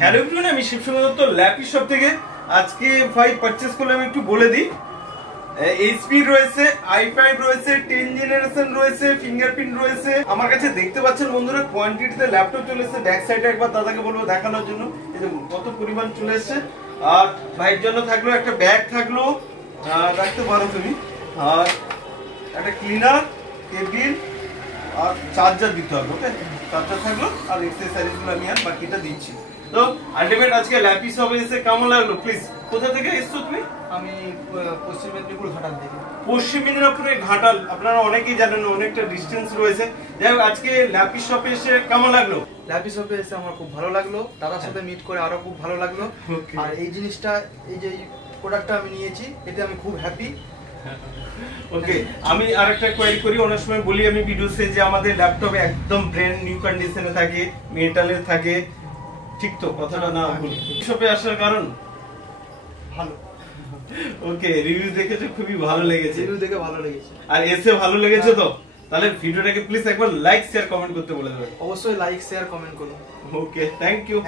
Hello everyone, আমি Shibsundar Dutta lappy shop থেকে। আজকে ভাই পারচেজ করলে আমি একটু বলে দিই। এইচপি রয়েছে, i5 রয়েছে, 10 জেনারেশন রয়েছে, ফিঙ্গারপ্রিন্ট রয়েছে। আমার কাছে দেখতে পাচ্ছেন বন্ধুরা কোয়ান্টিটিতে ল্যাপটপ চলে এসেছে। ব্যাক সাইডে একবার দাদাকে বলবো দেখানোর জন্য, এই যে কত পরিমাণ চলে এসেছে। আর ভাইয়ের জন্য থাকলো একটা ব্যাগ, থাকলো রাখতে পারো তুমি, আর একটা ক্লিনার, টেবিল আর চার্জার দিতে হবে। ওকে, চার্জার থাকলো আর এক্সেসরিজ গুলো আমি আর বাকিটা দিচ্ছি। তো আলটিমেট আজকে ল্যাপি শপে এসে কেমন লাগলো প্লিজ? কোথা থেকে এসছো তুমি? আমি পশ্চিম মেদিনীপুর ঘাটাল থেকে। পশ্চিম মেদিনীপুরে ঘাটাল, আপনারা অনেকেই জানেন, অনেকটা ডিস্টেন্স রয়েছে। যাই হোক, আজকে ল্যাপি শপে এসে কেমন লাগলো? ল্যাপি শপে এসে আমার খুব ভালো লাগলো, দাদার সাথে মিট করে আরো খুব ভালো লাগলো। আর এই জিনিসটা, এই যে প্রোডাক্টটা আমি নিয়েছি, এতে আমি খুব হ্যাপি। ওকে, আমি আরেকটা কোয়েরি করি, অনেক সময় বলি আমি ভিডিওতে যে আমাদের ল্যাপটপ একদম ব্র্যান্ড নিউ কন্ডিশনে থাকে, মেটালে থাকে, ঠিক তো কথাটা? না ভুল? শপে আসার কারণ ভালো। ওকে, রিভিউ দেখেছো, খুবই ভালো লেগেছে। রিভিউ দেখে ভালো লেগেছে আর এসে ভালো লেগেছে তো? তাহলে ভিডিওটাকে প্লিজ একবার লাইক শেয়ার কমেন্ট করতে বলে দেবেন। অবশ্যই লাইক শেয়ার কমেন্ট করুন। ওকে, থ্যাংক ইউ।